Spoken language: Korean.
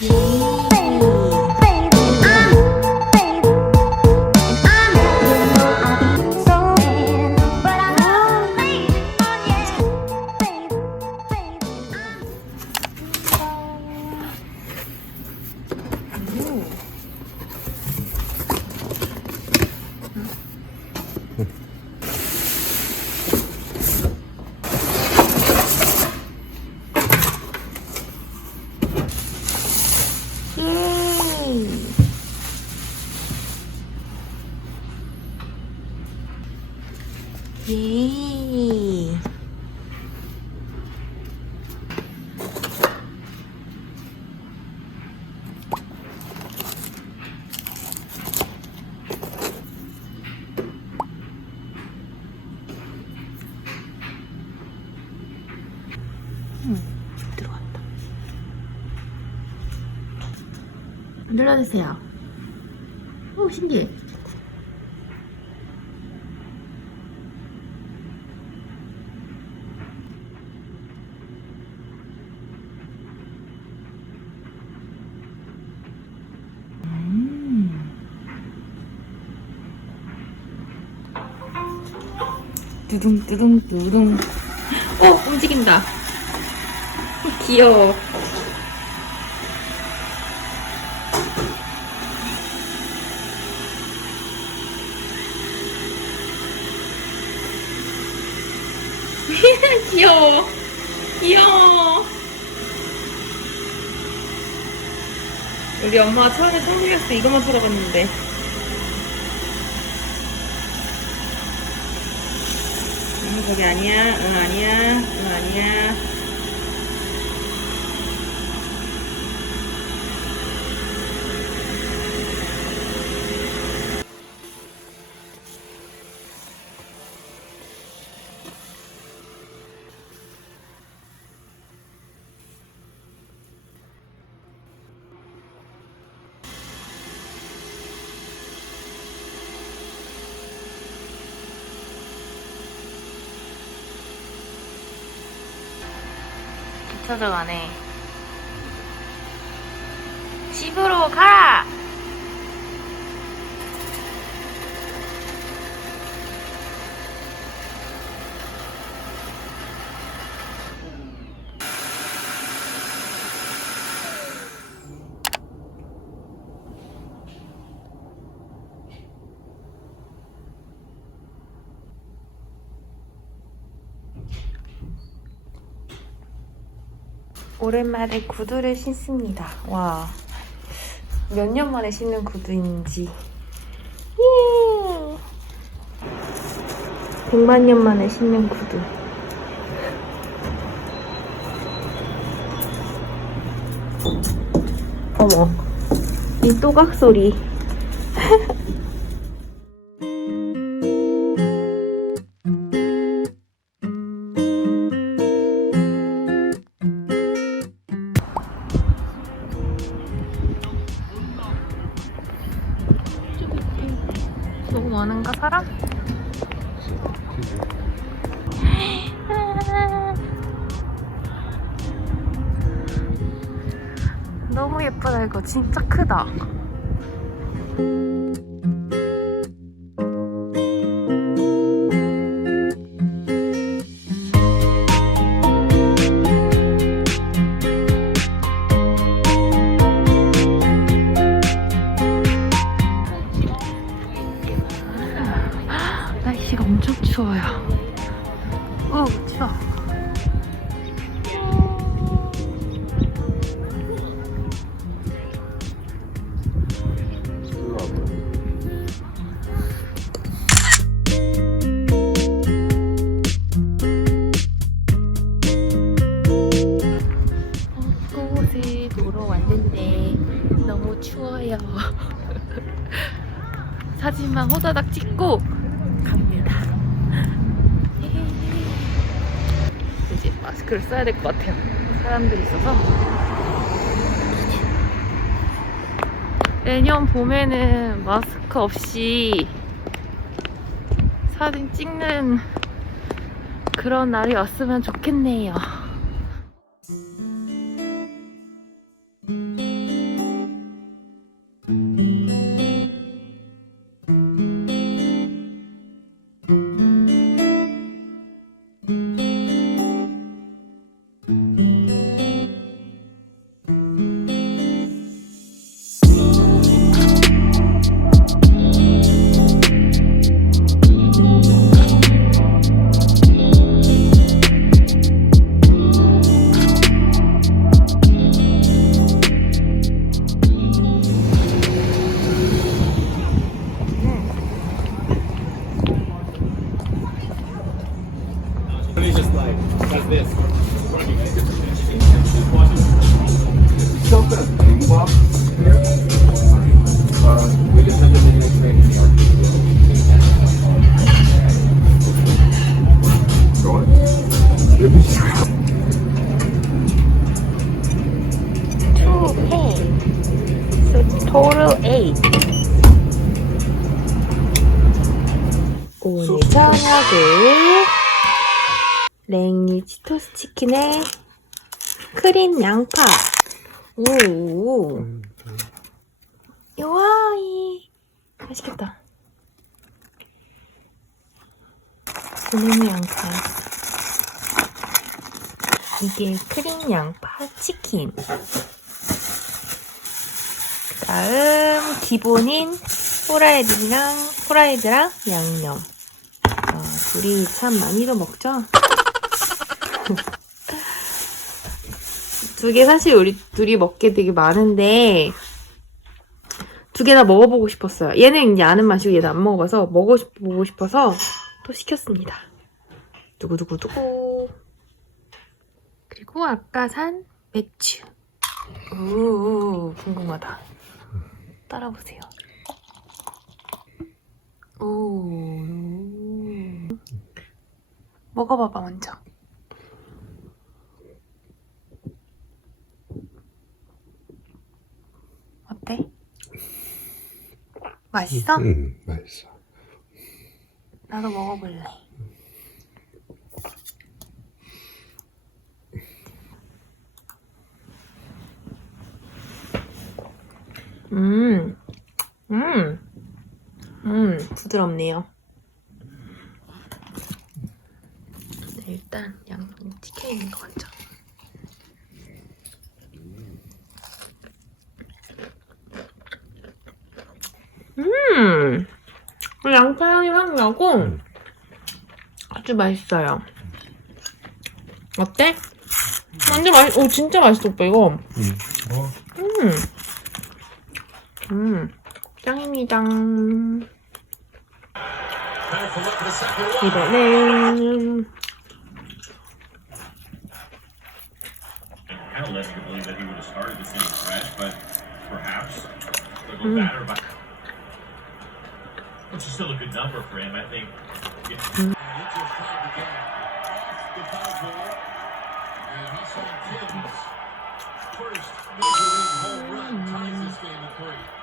Yeah. 예. 음, 들어갔다. 눌러주세요. 오, 신기해. 두둥 두둥 두둥. 어 움직인다. 귀여워. 귀여워. 귀여워. 우리 엄마가 처음에 성질했을 때 이것만 풀어봤는데. 거기 아니야. 응, 아니야. 응, 아니야. 찾아가네. 집으로 가라! 오랜만에 구두를 신습니다. 와. 몇 년 만에 신는 구두인지. 예. 100만 년 만에 신는 구두. 어머. 이 또각 소리. 너무 많은가 사람? 너무 예쁘다 이거 진짜 크다. 어, 추워. 꽃을 보러 왔는데 너무 추워요. 사진만 호다닥 찍고 마스크를 써야 될 것 같아요. 사람들이 있어서. 내년 봄에는 마스크 없이 사진 찍는 그런 날이 왔으면 좋겠네요. just like, does this. Something. Bebop. Uh, we just had the midnight train in New York. Total 8 오늘 저녁에 은 랭리 치토스 치킨에 크림 양파. 오 요아이 맛있겠다. 크림 양파. 이게 크림 양파 치킨. 다음 기본인 후라이드랑 후라이드랑 양념. 아, 둘이 참 많이도 먹죠? 두 개 사실 우리 둘이 먹게 되게 많은데 두 개 다 먹어보고 싶었어요. 얘는 이제 아는 맛이고 얘는 안 먹어봐서 먹어보고 싶어서 또 시켰습니다. 두구두구두구. 그리고 아까 산 맥주. 오, 궁금하다. 따라보세요. 오. 먹어봐봐, 먼저. 어때? 맛있어? 응, 맛있어. 나도 먹어볼래. 음, 음, 음, 부드럽네요. 네, 일단 양념 찍혀 있는 거 먼저. 음, 양파 향이 확 나고 음. 아주 맛있어요. 어때? 완전 맛있, 오, 진짜 맛있어, 오빠, 이거. 응. 뭐? 음. 음. 짱입니다. 이번엔 kind still a good number for him, I think. First major league home run ties this game at three.